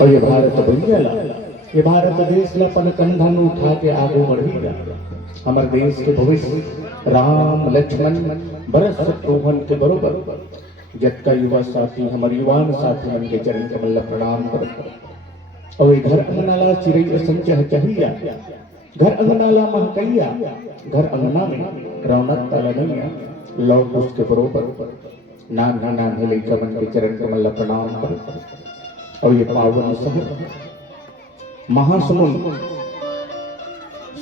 और ये भारत बनियाला ये भारत देश अपन कंधन उठा के आगे बढ़ेगा। हमारे देश के भविष्य राम लक्ष्मण भरत शत्रुघ्न के बरोबर जत का युवा साथी हमारे युवान साथी मन के चरण कमल प्रणाम कर। और घर अंगनाला चिड़ै संचह चहिया घर अंगनाला महकैया घर अंगना में रौनक तलनैया लौट उसके बरोबर नान नान लैका मन के चरण कमल प्रणाम कर। और ये पावन शहर महासमुंद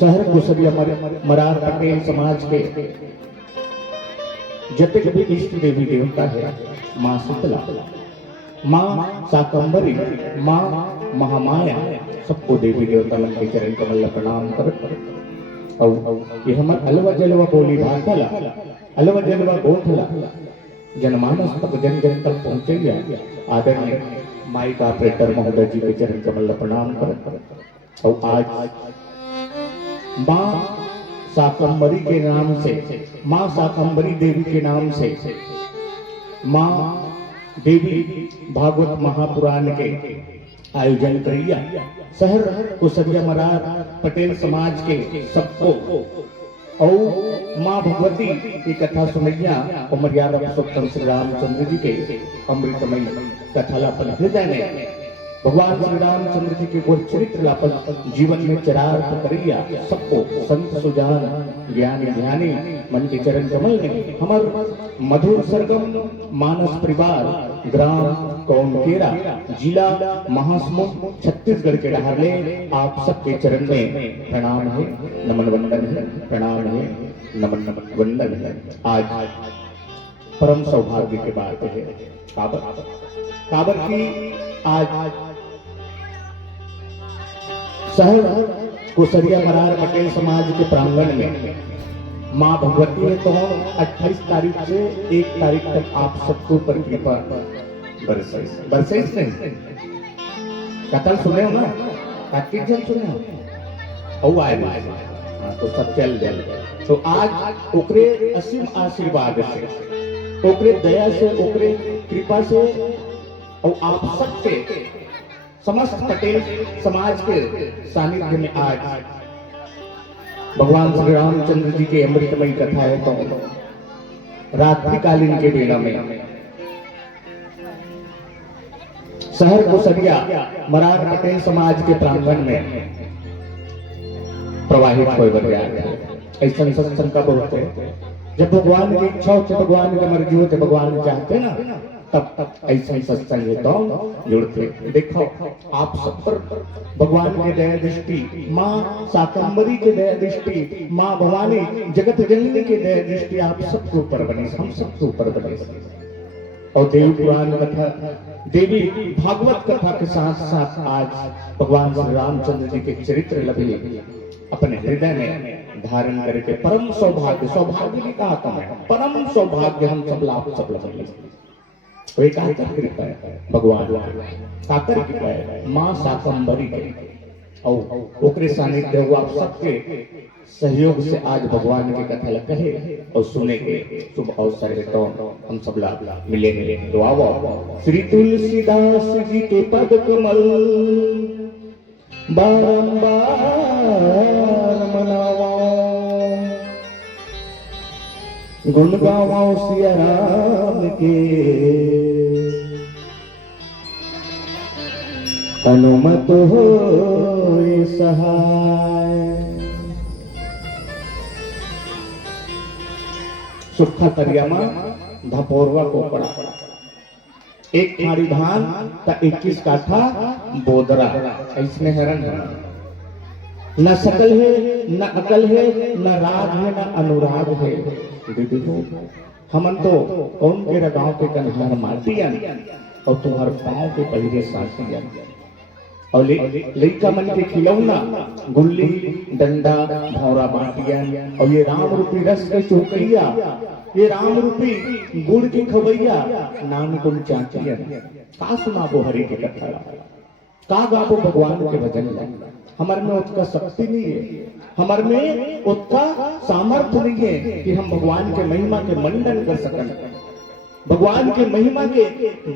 शहर कुसरिया मरार पटेल समाज के जतक भी इष्ट देवी देवता है माँ शीतला माँ शाकंभरी माँ महामाया सबको देवी देवता मन के चरण कमल प्रणाम कर। और ये हमार अलवा जलवा बोली भाषला अलवा जलवा गोठला जनमानस तक जन जन तक पहुंचेगा। आदरणीय माइक ऑपरेटर महोदय जी के चरण कमल प्रणाम कर। और आज माँ शाकंभरी के नाम से माँ शाकंभरी देवी के नाम से माँ देवी भागवत महापुराण के आयोजन करिया शहर कुसरिया मरार पटेल समाज के सबको और माँ भगवती की कथा सुनैया और मर्यादा पुरुषोत्तम श्री रामचंद्र जी के अमृतमय कथा लापन हृदय में भगवान श्री रामचंद्र जी के वो चरित्र लापन जीवन में चरार्थ करिया सबको संत सुजान ज्ञानी ध्यानी मन के चरण कमल में हमार मधुर सरगम मानस परिवार ग्राम कौनकेरा जिला महासमुंद छत्तीसगढ़ के डहारले आप सबके चरण में प्रणाम है नमन वंदन है प्रणाम है नमन नमन वंदन है। आज परम सौभाग्य की बात है काबर की आज शहर कुसरिया मरार पटेल समाज के प्रांगण में माँ भगवती ने तो 28 तारीख से 1 तारीख तक आप सबको पर कृपा बरसाइस नहीं कथा सुने हो ना काटकीट जन सुने हो और आए तो सब चल जाए। तो आज ओकरे असीम आशीर्वाद से ओकरे दया से ओकरे कृपा से और आप सबके समस्त पटेल समाज के सानिध्य में आज भगवान श्री रामचंद्र जी के अमृतमयी कथा है। तो रात्रिकालीन के बेला में शहर कुसरिया मरार पटेल समाज के प्रांगण में प्रवाहित हो गया। ऐसा सत्संग कब होते जब भगवान की इच्छा होती भगवान की मर्जी होती भगवान चाहते ना तब ऐसा सत्संग है तो जुड़ते। देखो आप सब पर भगवान की दया दृष्टि माँ शाकंभरी की दया दृष्टि माँ भवानी जगत जननी की दया दृष्टि आप सबके ऊपर बनी हम सबके ऊपर बनी। और देवी पुराण कथा देवी भागवत कथा के साथ साथ आज भगवान श्री रामचंद्र जी के चरित्र लभे अपने हृदय में धारण करके परम सौभाग्य सौभाग्य भी कहा था परम सौभाग्य हम सब लाभ सब लगे कृपा है भगवान काकर कृपा है माँ शाकंभरी के और ओकरे सानिध्य हुआ आप सबके सहयोग से आज भगवान की कथा कहे और सुने के शुभ अवसर है। तो हम सब मिले तो आओ श्री तुलसीदास जी के पद कमल बारंबार मनावा गुण गावाओ सिया राम के अनुमत हो सहाय। सुखा तरियामा धपोरवा को पड़ा एक थारी धान का 21 काठा बोदरा इसमें हैरान न शकल है न अकल है न राग है न अनुराग है। दीदी हमन तो कौन के गांव के कन्हार माटिया और तुम्हारे पाँव के पहले साथिया और लइका मन के खिलौना गुल्ली डंडा भौरा बाटिया और ये राम रूपी रस के चौकैया ये राम रूपी गुड़ की खवैया नान कुल चाचिया का सुनाबो हरि की कथा का गाबो भगवान के भजन। हमारे में उसका शक्ति नहीं है हमारे में उसका सामर्थ्य नहीं है कि हम भगवान के महिमा के मंडन कर सकें। भगवान के महिमा के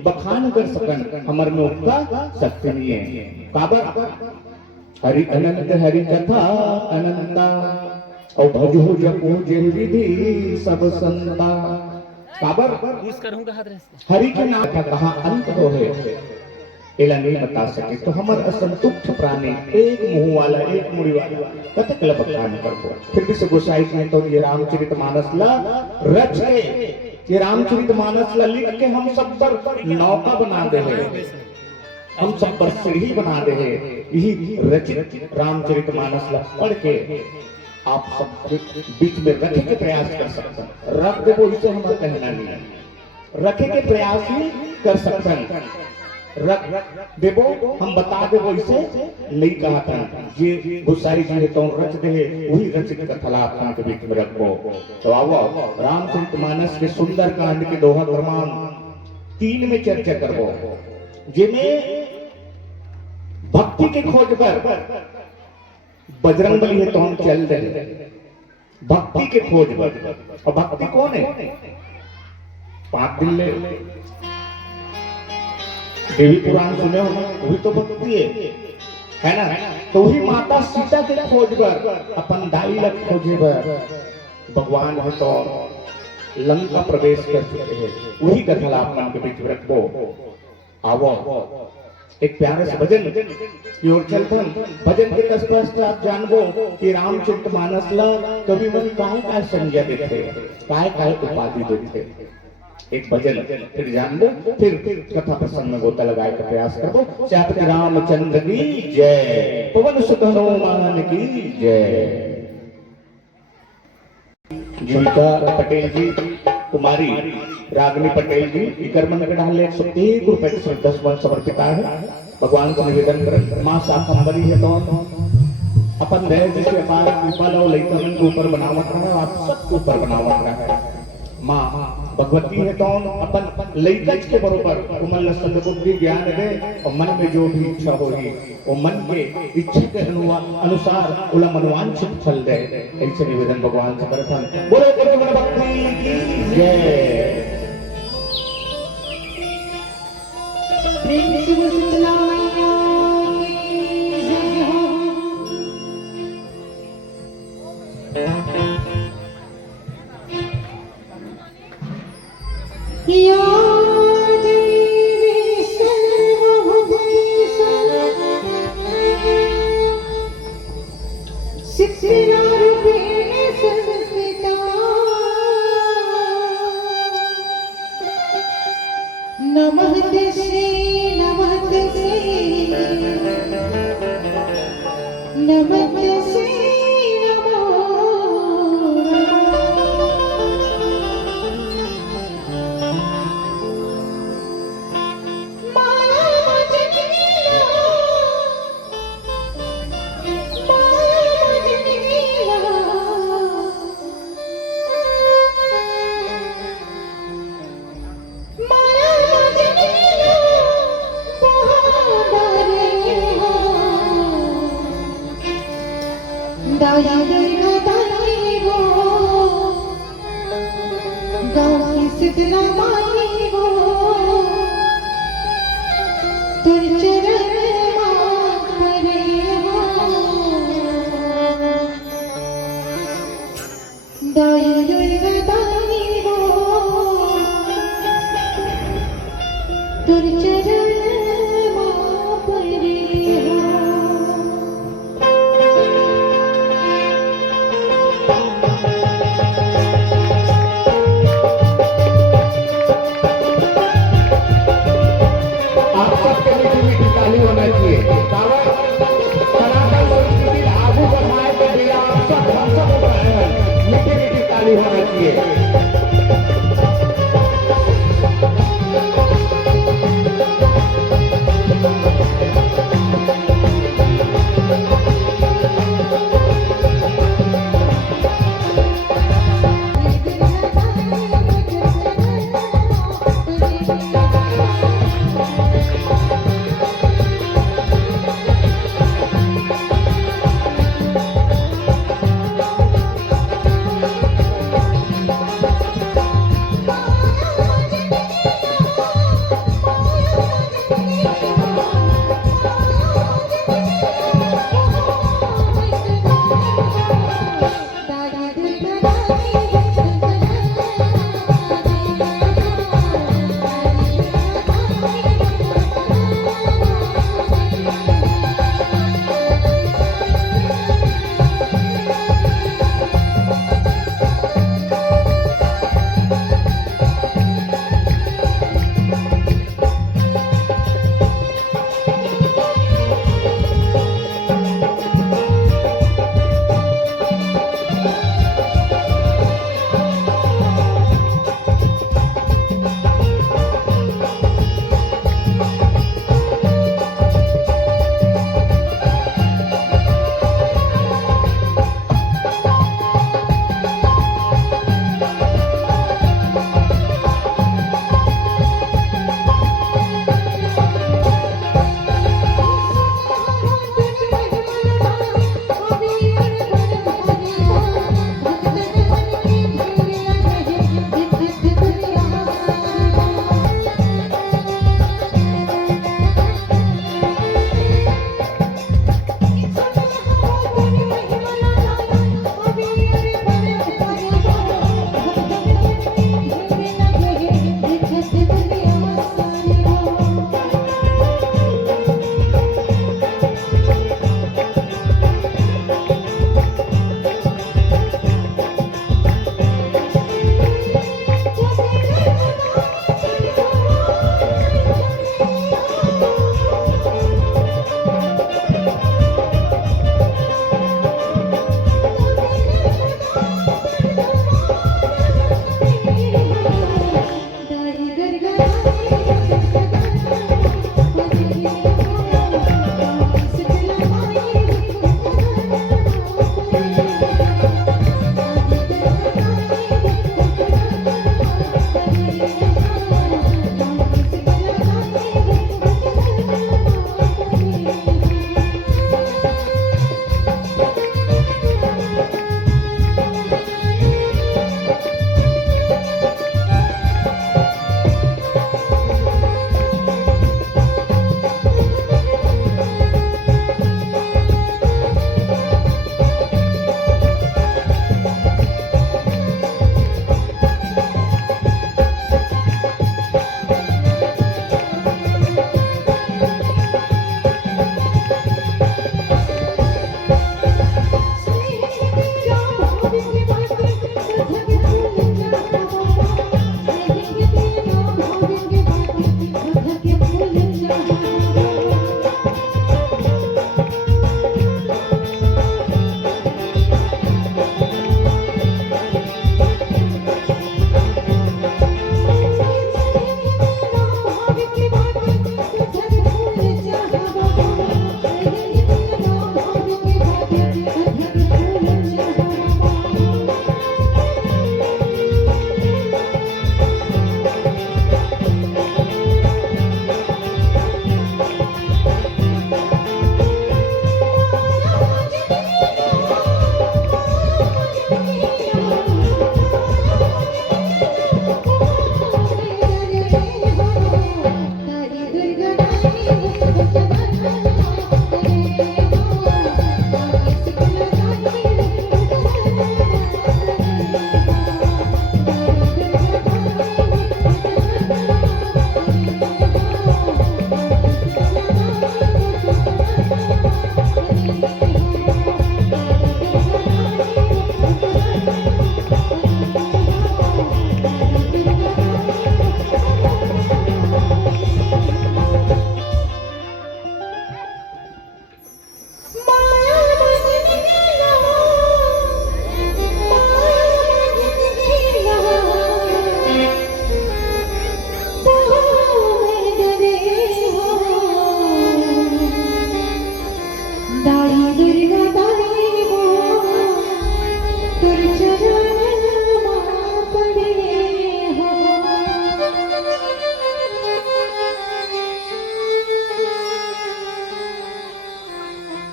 बखान कर सकन हमर में उनका शक्ति नहीं है। काबर हरि अनंत हरि कथा अनंता और भजो जपो जे विधि सब संता। काबर हरि के नाम का कहा अंत हो है एला नहीं बता सके तो हमर असंतुष्ट प्राणी एक मुंह वाला एक मुड़ी वाला कतक बखान करबो। फिर भी से गोसाई ने तो ये रामचरितमानस ला रच के ये रामचरितमानस ला लिख के हम सब पर नौका बना दे है, हम सब पर सीढ़ी बना दे है। यही रचित रामचरितमानस ला पढ़ के आप सब बीच में रखे के प्रयास कर सकते हैं। रख दे वो इसे हमारा कहना नहीं है, रखे के प्रयास ही कर सकते हैं। रख देवो हम बता देवो इसे नहीं कहा था ये गुस्साई जी तो रच दे वही रचित कथला अपना के बीच में रखो। तो आओ रामचरितमानस के सुंदर कांड के दोहा क्रमांक 3 में चर्चा करबो, जिनमें भक्ति के खोज पर बजरंगबली है तो हम चल रहे भक्ति के खोज पर। और भक्ति कौन है? 5 दिन ले देवी पुराण सुने हो, वही तो भक्ति है ना। तो वही माता सीता के खोज पर अपन दाई लग खोजे पर भगवान है तो लंका प्रवेश कर चुके हैं। वही कथा आप के बीच में रखो। आवो एक प्यारे से भजन की ओर चलते भजन के तस्पष्ट आप जानबो कि रामचरितमानस ला कभी मन काय संज्ञा देते काय उपाधि देते। एक भजन फिर जानबो, फिर कथा प्रसंग में गोता लगाए का प्रयास करबो। श्री रामचंद्र की जय, पवन सुत हनुमान की जय। जीविका पटेल जी कुमारी रागनी पटेल जी इकरमन के डाले 101 रुपए की श्रद्धा समर्पित है। भगवान को निवेदन कर मां शाकंभरी है तो अपन दया जैसे अपार कृपा लो लेकर के ऊपर बनावट रहा, आप सबके ऊपर बनावट रहा है। मां भगवती है तो अपन लैकच के बरोबर उमल सद्बुद्धि ज्ञान दे और मन में जो भी इच्छा होगी वो मन के इच्छा के अनुसार उला मनवांछित फल दे। ऐसे निवेदन भगवान से करथन। बोलो गुरु भक्ति की जय। प्रेम से बोलो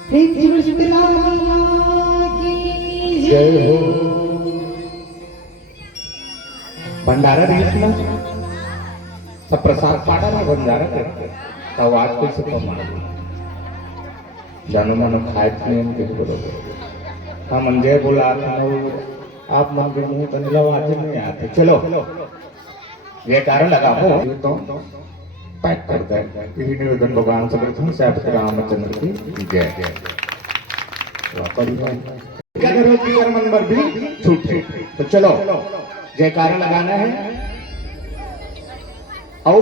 जय हो। भंडारा देश ना सब प्रसाद पाड़ा ना भंडारा करते तब आज कैसे कमा जानो मानो खाए थे हम किसी बोलोगे हम अंजय बोला था आप मन के मुंह तो निलवाते नहीं आते। चलो ये कारण लगा हो तो पैक कर दे यही निवेदन भगवान समर्थन से आप रामचंद्र की जय जय। क्या करो कि कर्म नंबर भी छूटे तो चलो जयकारा लगाना है और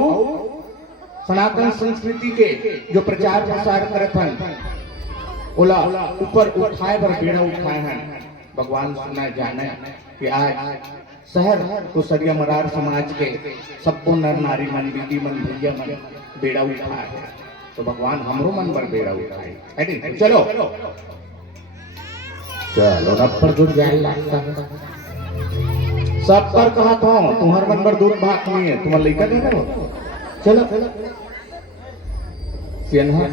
सनातन संस्कृति के जो प्रचार प्रसार करत हैं ओला ऊपर उठाए पर बेड़ा उठाए हैं। भगवान सुना जाने कि आज शहर को सरिया मरार समाज के सबको नर नारी मन दीदी मन भैया मन बेड़ा उठाए है तो भगवान हमरो मन पर बेड़ा उठाए है। चलो चलो रब पर जुड़ जाए लगता है सब पर कहा था तुम्हारे मन पर दूर भाग नहीं है तुम्हारा लेकर नहीं रहो। चलो सिन्हा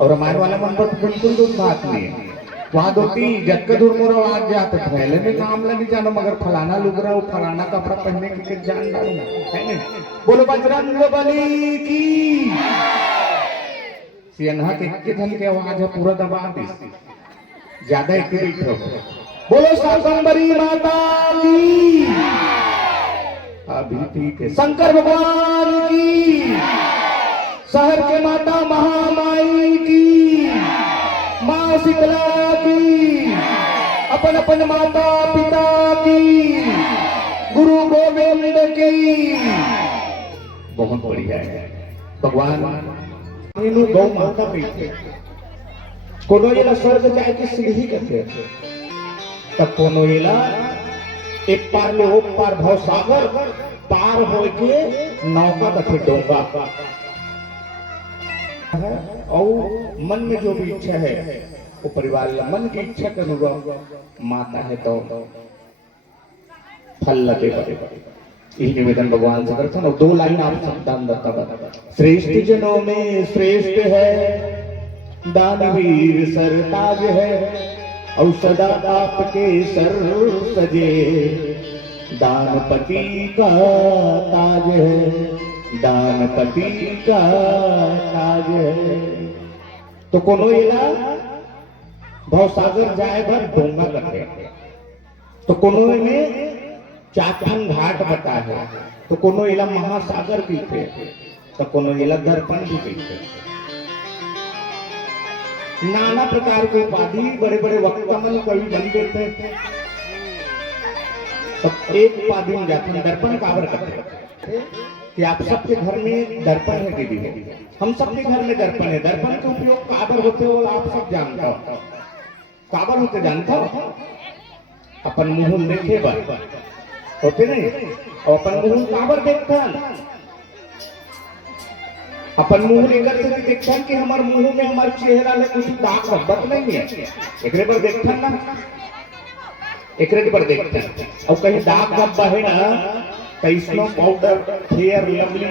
और हमारे वाला मन पर बिल्कुल दूर भाग नहीं है वहां दो तीन जग का दूर मोरा आवाज जाते पहले में नाम लगी जानो मगर फलाना लुग रहा हो फलाना कपड़ा पहनने की जान डालो है नहीं। बोलो बजरंग बली की। सिन्हा के धन की आवाज है पूरा दबा दी ज्यादा एक बोलो शाकंभरी माता की। अभी ठीक है शंकर भगवान की शहर के माता महामाई की माँ शीतला की अपन अपन माता पिता की गुरु गोविंद की। बहुत बढ़िया है भगवान गौ माता पीछे कोनो ये स्वर्ग जाए के सीढ़ी करते तब कोनो येला एक पार में वो पार भव सागर पार हो के नौका कथे डोंगा और मन में जो भी इच्छा है वो परिवार मन की इच्छा के अनुरूप माता है तो फल लगे यही निवेदन भगवान से करते हैं। 2 लाइन आप सब दान दत्ता श्रेष्ठ जनों में श्रेष्ठ है दानवीर सरताज है और सदा आपके सर सजे दानपति का ताज है दानपति का ताज है। तो कोनो इला भवसागर जाए भर डोंगा करते तो कोनो में चाकन घाट बता है तो कोनो इला महासागर पीते तो कोनो इला दर्पण भी पीते। नाना प्रकार के उपाधि बड़े बड़े वक्ता मन कवि बन देते सब एक उपाधि में जाते हैं। दर्पण काबर करते कि आप सबके घर में दर्पण है दीदी हम सबके घर में दर्पण है। दर्पण के उपयोग काबर होते हो आप सब जानते हो काबर होते जानते हो अपन मुंह देखे बार होते नहीं और अपन मुंह काबर देखते हैं अपन मुंह लेकर से देखते हैं कि हमारे मुंह में हमारे चेहरा में कुछ दाग धब्बत नहीं है एकरे पर देखते हैं ना एकरे पर देखते हैं और कहीं दाग धब्बा है ना तो इसमें powder fair lovely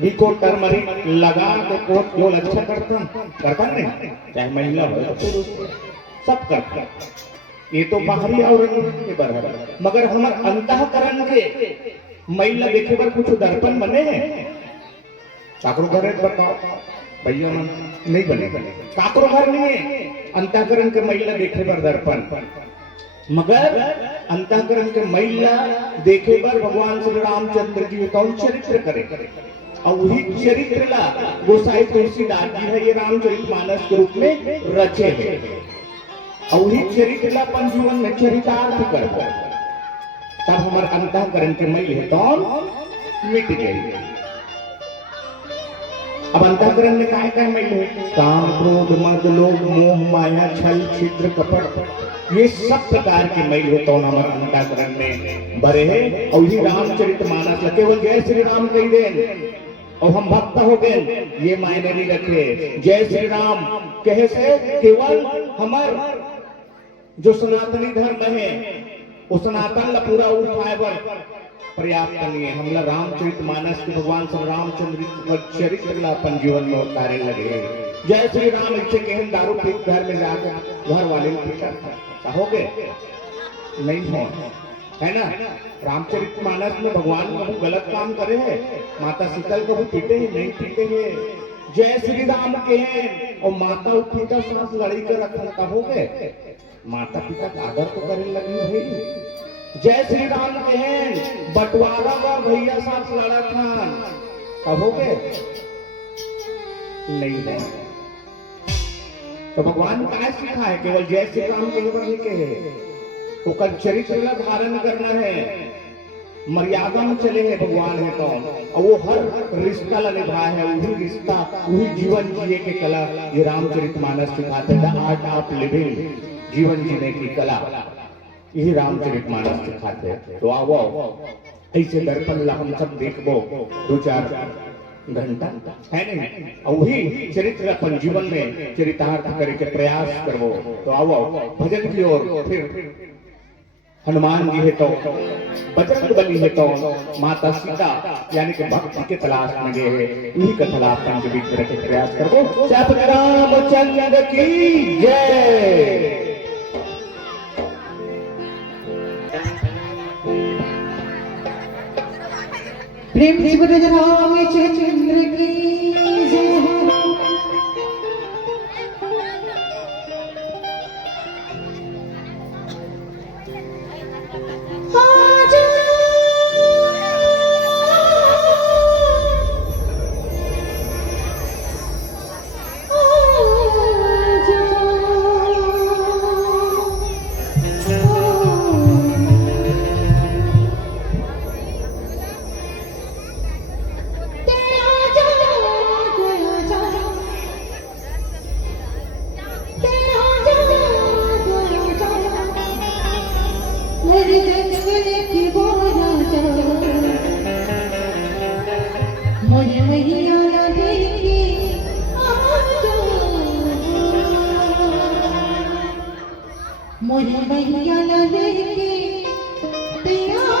Vicco turmeric लगा तो कोट जो अच्छा करता नहीं चाहे महिला हो या पुरुष सब करता ये तो बाहरी और के बराबर मगर हमारे अंतःकरण के महिला देखे पर कुछ दर्पण बने हैं काकरो घर बताओ भैया मन नहीं बने काकरो घर नहीं है अंतःकरण के महिला देखे पर दर्पण मगर अंतःकरण के महिला देखे पर भगवान श्री रामचंद्र जी कौन चरित्र करे और वही चरित्र ला गोसाई तुलसीदास जी है ये रामचरितमानस के रूप में रचे है और वही चरित्र ला अपन जीवन में चरितार्थ कर तब हमारे अंतःकरण के महिला कौन मिट गई। अब अंतःकरण में काय काय महिल है काम क्रोध मद लोभ मोह माया छल छिद्र कपट ये सब प्रकार के महिल है तो हमारे अंतःकरण में भरे है और ये रामचरितमानस केवल जय श्री राम कही दे और हम भक्त हो गए ये मायने नहीं रखे। जय श्री राम कहे से केवल हमार जो सनातनी धर्म है वो सनातन ला पूरा उठाए पर्याप्त नहीं है। हम लोग रामचरितमानस के भगवान श्री रामचंद्र चरित्र ला अपन जीवन में उतारे लगे। जय श्री राम इच्छे के दारू पी घर में जाकर घर वाले को पीटा चाहोगे? नहीं हो, है ना? रामचरितमानस में भगवान कभी गलत काम करे हैं, माता शीतल कभी पीटे ही नहीं पीटे हैं। जय श्री राम के हैं और माता और पिता साथ लड़ी कर रखा कहोगे? माता पिता का आदर तो करने लगी भाई। जय श्री राम के हैं बंटवारा और भैया साथ लड़ा था कहोगे? नहीं है। तो भगवान क्या सीखा है? केवल जय श्री राम के है तो कल चरित्र धारण करना है, मर्यादा में चले हैं भगवान है तो, और वो हर रिश्ता निभा है, वही रिश्ता वही जीवन जिए की कला ये रामचरितमानस सिखाते हैं। आर्ट ऑफ लिविंग, जीवन जीने की कला यही रामचरितमानस सिखाते हैं। तो आओ ऐसे दर्पण ला हम सब देखबो 2-4 घंटा है नहीं, और वही चरित्र अपन जीवन में चरितार्थ करे के प्रयास करबो। तो आओ भजन की ओर। फिर हनुमान जी है तो, बजरंग बली है तो, माता सीता यानी कि भक्ति के तलाश में गए हैं। इन्हीं का तलाश पंचवीर के प्रयास करबो। जय रामचंद्र की जय। प्रेम से बोलो रामचंद्र की जय। मोरे भैया लेके तैयार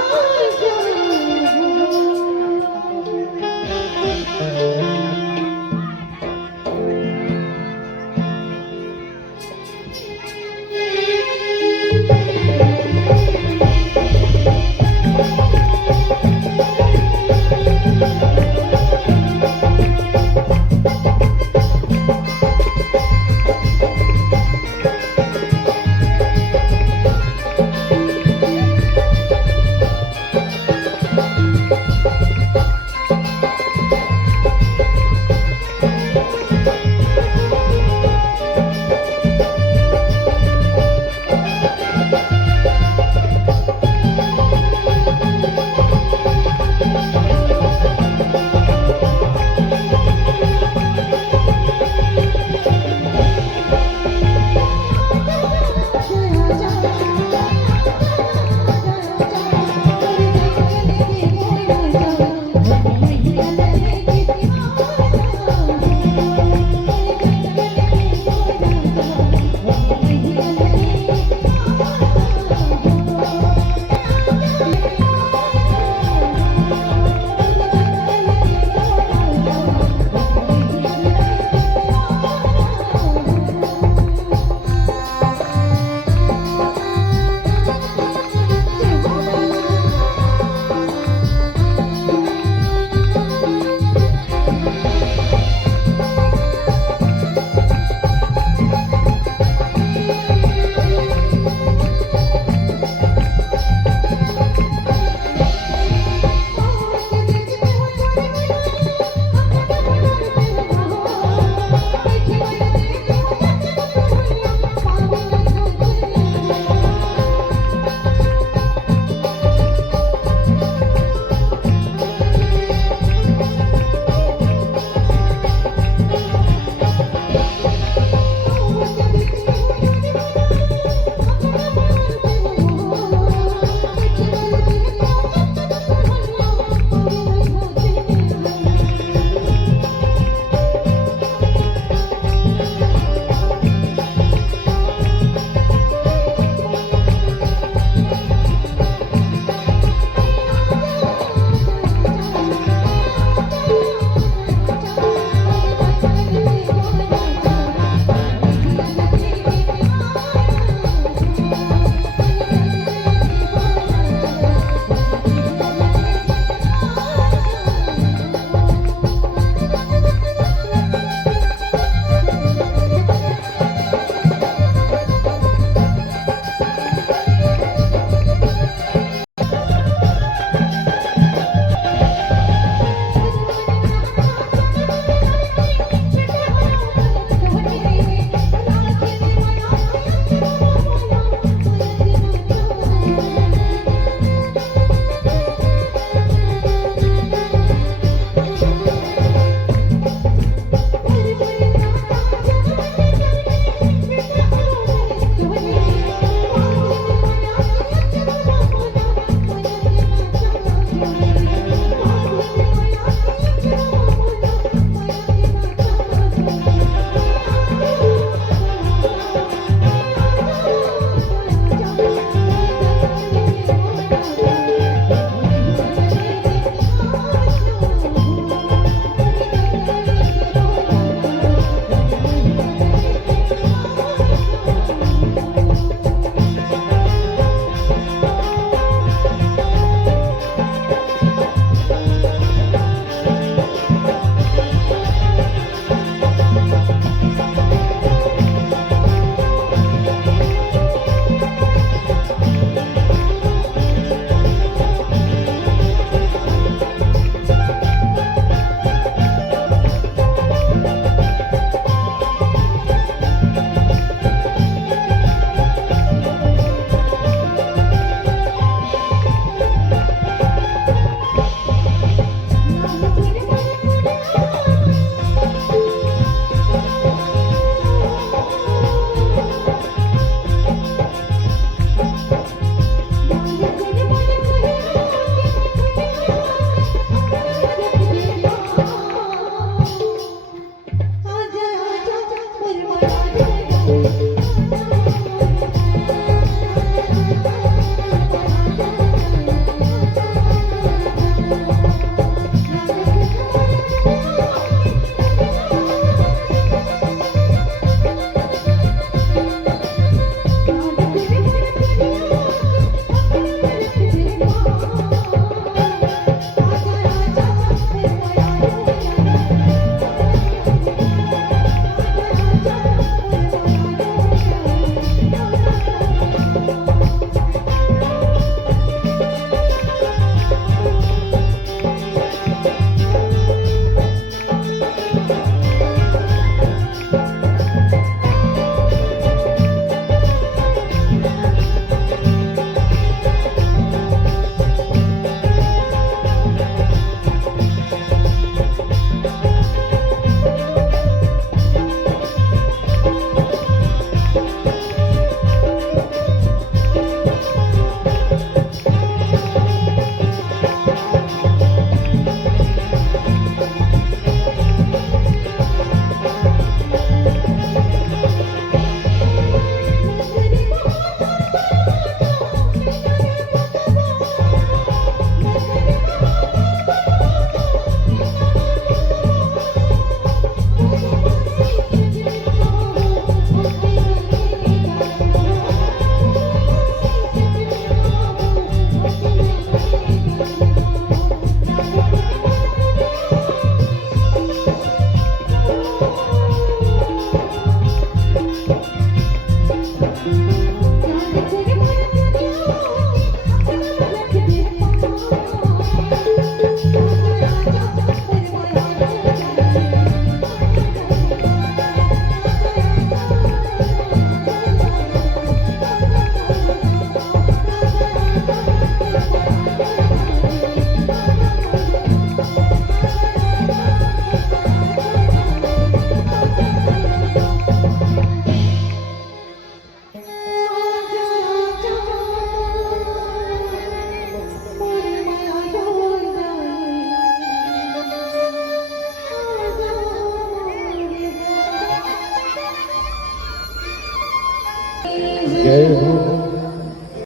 राधे